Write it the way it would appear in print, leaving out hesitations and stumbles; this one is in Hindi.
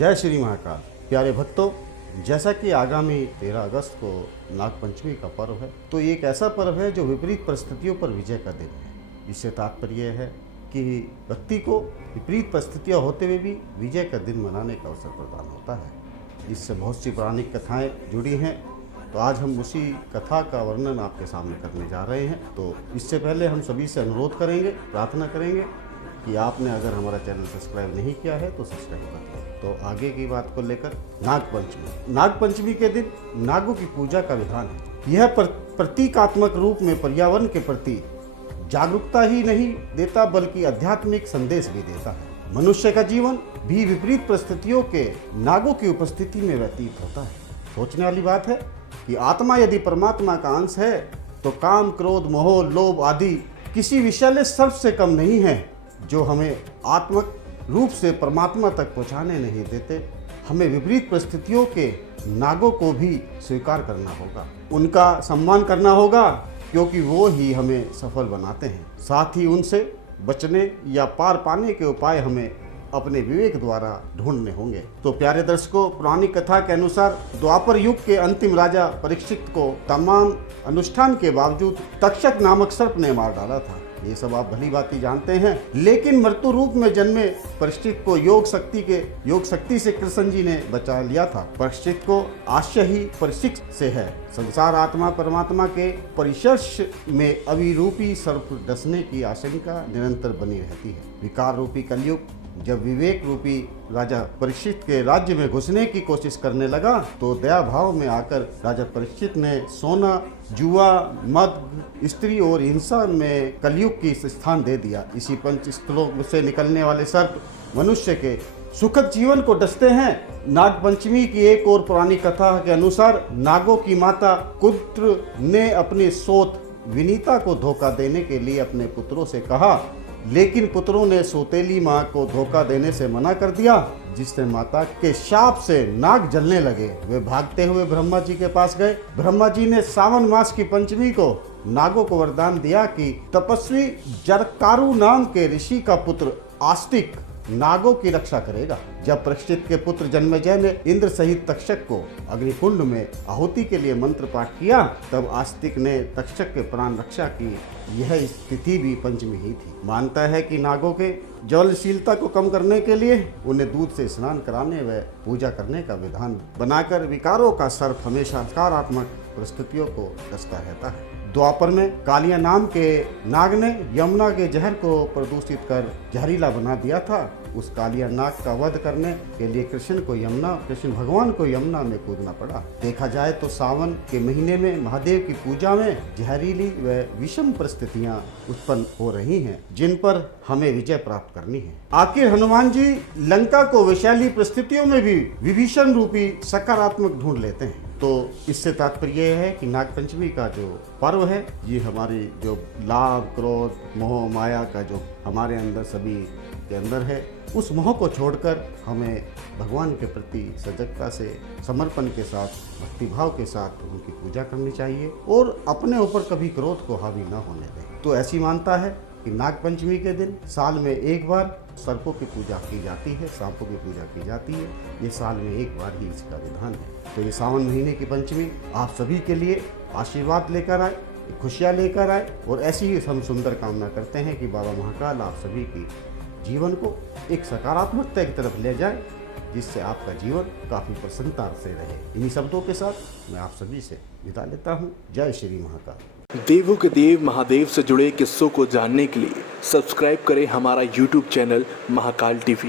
जय श्री महाकाल। प्यारे भक्तों, जैसा कि आगामी 13 अगस्त को नागपंचमी का पर्व है, तो ये एक ऐसा पर्व है जो विपरीत परिस्थितियों पर विजय का दिन है। इससे तात्पर्य है कि व्यक्ति को विपरीत परिस्थितियाँ होते हुए भी विजय का दिन मनाने का अवसर प्रदान होता है। इससे बहुत सी पौराणिक कथाएं जुड़ी हैं, तो आज हम उसी कथा का वर्णन आपके सामने करने जा रहे हैं। तो इससे पहले हम सभी से अनुरोध करेंगे, प्रार्थना करेंगे कि आपने अगर हमारा चैनल सब्सक्राइब नहीं किया है तो सब्सक्राइब कर लें। तो आगे की बात को लेकर नागपंचमी के दिन नागों की पूजा का विधान है। यह प्रतीकात्मक रूप में पर्यावरण के प्रति जागरूकता ही नहीं देता बल्कि आध्यात्मिक संदेश भी देता है। मनुष्य का जीवन भी विपरीत परिस्थितियों के नागों की उपस्थिति में व्यतीत होता है। सोचने वाली बात है कि आत्मा यदि परमात्मा का अंश है तो काम, क्रोध, मोह, लोभ आदि किसी विषैले सर्प से कम नहीं है जो हमें आत्मक रूप से परमात्मा तक पहुंचाने नहीं देते। हमें विपरीत परिस्थितियों के नागों को भी स्वीकार करना होगा, उनका सम्मान करना होगा, क्योंकि वो ही हमें सफल बनाते हैं। साथ ही उनसे बचने या पार पाने के उपाय हमें अपने विवेक द्वारा ढूंढने होंगे। तो प्यारे दर्शकों, पौराणिक कथा के अनुसार द्वापर युग के अंतिम राजा परीक्षित को तमाम अनुष्ठान के बावजूद तक्षक नामक सर्प ने मार डाला था। ये सब आप भली भांति जानते हैं। लेकिन मृत्यु रूप में जन्मे परीक्षित को योग शक्ति से कृष्ण जी ने बचा लिया था। परीक्षित को आशय ही परीक्षित से है। संसार आत्मा परमात्मा के परिशर्ष में अविरूपी सर्प डसने की आशंका निरंतर बनी रहती है। विकार रूपी कलयुग जब विवेक रूपी राजा परीक्षित के राज्य में घुसने की कोशिश करने लगा तो दया भाव में आकर राजा परीक्षित ने सोना, जुआ, मद, स्त्री और हिंसा में कलयुग की स्थान दे दिया। इसी पंच स्थलों से निकलने वाले सर्प मनुष्य के सुखद जीवन को डसते हैं। नागपंचमी की एक और पौराणिक कथा के अनुसार नागों की माता कुद्र ने अपने सोत विनीता को धोखा देने के लिए अपने पुत्रों से कहा, लेकिन पुत्रों ने सौतेली माँ को धोखा देने से मना कर दिया, जिससे माता के शाप से नाग जलने लगे। वे भागते हुए ब्रह्मा जी के पास गए। ब्रह्मा जी ने सावन मास की पंचमी को नागों को वरदान दिया कि तपस्वी जरकारु नाम के ऋषि का पुत्र आस्तिक नागों की रक्षा करेगा। जब परीक्षित के पुत्र जन्मेजय ने इंद्र सहित तक्षक को अग्निकुंड में आहुति के लिए मंत्र पाठ किया, तब आस्तिक ने तक्षक के प्राण रक्षा की। यह स्थिति भी पंचमी ही थी। मानता है कि नागों के ज्वलनशीलता को कम करने के लिए उन्हें दूध से स्नान कराने व पूजा करने का विधान बनाकर विकारों का सर्प हमेशा सकारात्मक परिस्थितियों को डसता रहता है। द्वापर में कालिया नाम के नाग ने यमुना के जहर को प्रदूषित कर जहरीला बना दिया था। उस कालिया नाग का वध करने के लिए कृष्ण भगवान को यमुना में कूदना पड़ा। देखा जाए तो सावन के महीने में महादेव की पूजा में जहरीली व विषम परिस्थितियां उत्पन्न हो रही हैं, जिन पर हमें विजय प्राप्त करनी है। आखिर हनुमान जी लंका को विषैली परिस्थितियों में भी विभीषण रूपी सकारात्मक ढूंढ लेते हैं। तो इससे तात्पर्य यह है कि नागपंचमी का जो पर्व है, ये हमारी जो लाभ, क्रोध, मोह, माया का जो हमारे अंदर सभी के अंदर है, उस मोह को छोड़कर हमें भगवान के प्रति सजगता से, समर्पण के साथ, भक्तिभाव के साथ उनकी पूजा करनी चाहिए और अपने ऊपर कभी क्रोध को हावी न होने दें। तो ऐसी मानता है कि नागपंचमी के दिन साल में एक बार सर्पों की पूजा की जाती है, सांपों की पूजा की जाती है। ये साल में एक बार ही इसका विधान है। तो ये सावन महीने की पंचमी आप सभी के लिए आशीर्वाद लेकर आए, खुशियाँ लेकर आए, और ऐसी ही हम सुंदर कामना करते हैं कि बाबा महाकाल आप सभी की जीवन को एक सकारात्मकता की तरफ ले जाए, जिससे आपका जीवन काफ़ी प्रसन्नता से रहे। इन्हीं शब्दों के साथ मैं आप सभी से विदा लेता हूँ। जय श्री महाकाल। देवों के देव महादेव से जुड़े किस्सों को जानने के लिए सब्सक्राइब करें हमारा YouTube चैनल महाकाल टीवी।